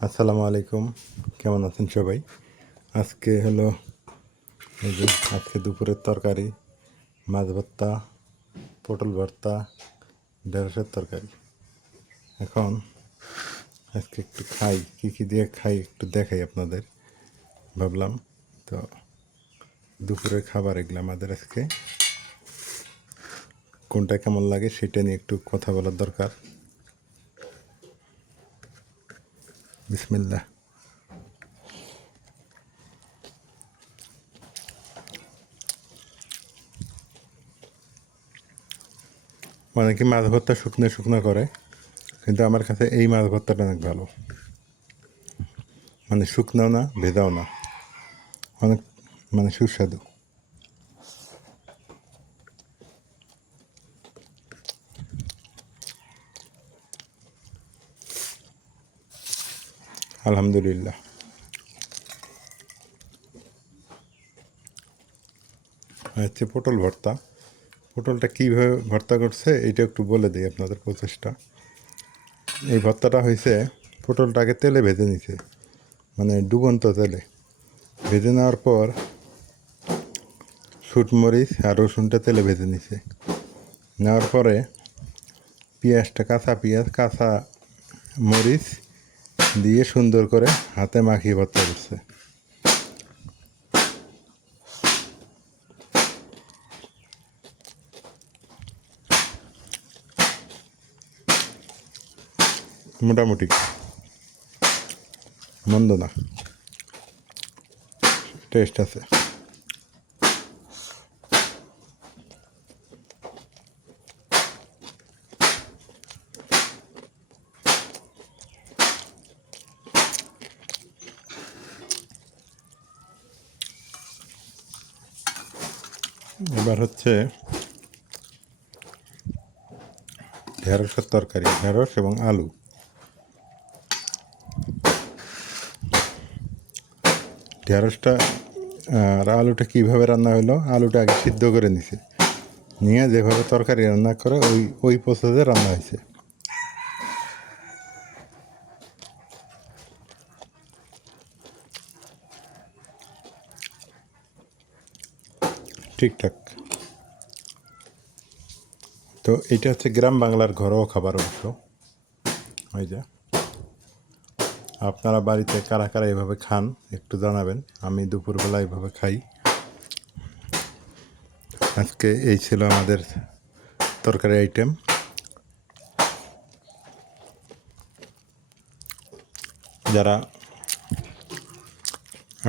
আসসালামু আলাইকুম, কেমন আছেন সবাই? আজকে হলো এই যে আজকে দুপুরের তরকারি, মাছ ভর্তা, পটল ভর্তা, ঢেঁড়সের তরকারি। এখন আজকে একটু খাই, কী দিয়ে খাই একটু দেখাই আপনাদের ভাবলাম। তো দুপুরের খাবার এগুলো আমাদের আজকে কোনটা কেমন লাগে সেটা নিয়ে একটু কথা বলার দরকার। বিসমিল্লাহ। অনেকে মাছ ভর্তা শুকনো শুকনো করে, কিন্তু আমার কাছে এই মাছ ভর্তাটা অনেক ভালো। মানে শুকনাও না, ভেজাও না, অনেক মানে সুস্বাদু। আলহামদুলিল্লাহ। হচ্ছে পটল ভর্তা। পটলটা কীভাবে ভর্তা করছে এইটা একটু বলে দিই আপনাদের প্রচেষ্টা। এই ভর্তাটা হয়েছে, পটলটাকে তেলে ভেজে নিছে, মানে ডুবন্ত তেলে ভেজে নেওয়ার পর শুটমরিচ আর রসুনটা তেলে ভেজে নিছে। নেওয়ার পরে পেঁয়াজটা, কাঁচা পেঁয়াজ, কাঁচা মরিচ দিয়ে সুন্দর করে হাতে মাখিয়ে ভর্তা করছে। মোটামুটি মন্দ না, টেস্ট আছে। এবার হচ্ছে ঢেঁড়সের তরকারি, ঢেঁড়স এবং আলু। ঢেঁড়সটা আর আলুটা কীভাবে রান্না হলো, আলুটা আগে সিদ্ধ করে নিছে, নিয়ে যেভাবে তরকারি রান্না করে ওই প্রসেসে রান্না হয়েছে। ঠিকঠাক। তো এটা হচ্ছে গ্রাম বাংলার ঘরোয়া খাবার অবশ্য। ওই যে আপনারা বাড়িতে কারা কারা এভাবে খান একটু জানাবেন। আমি দুপুরবেলা এভাবে খাই। আজকে এই ছিল আমাদের তরকারি আইটেম। যারা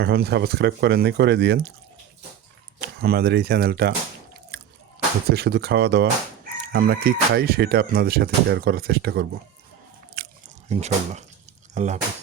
এখন সাবস্ক্রাইব করেননি করে দিয়েন। আমাদের এই চ্যানেলটা হচ্ছে শুধু খাওয়া দাওয়া, আমরা কি খাই সেটা আপনাদের সাথে শেয়ার করার চেষ্টা করব ইনশাল্লাহ। আল্লাহ হাফিজ।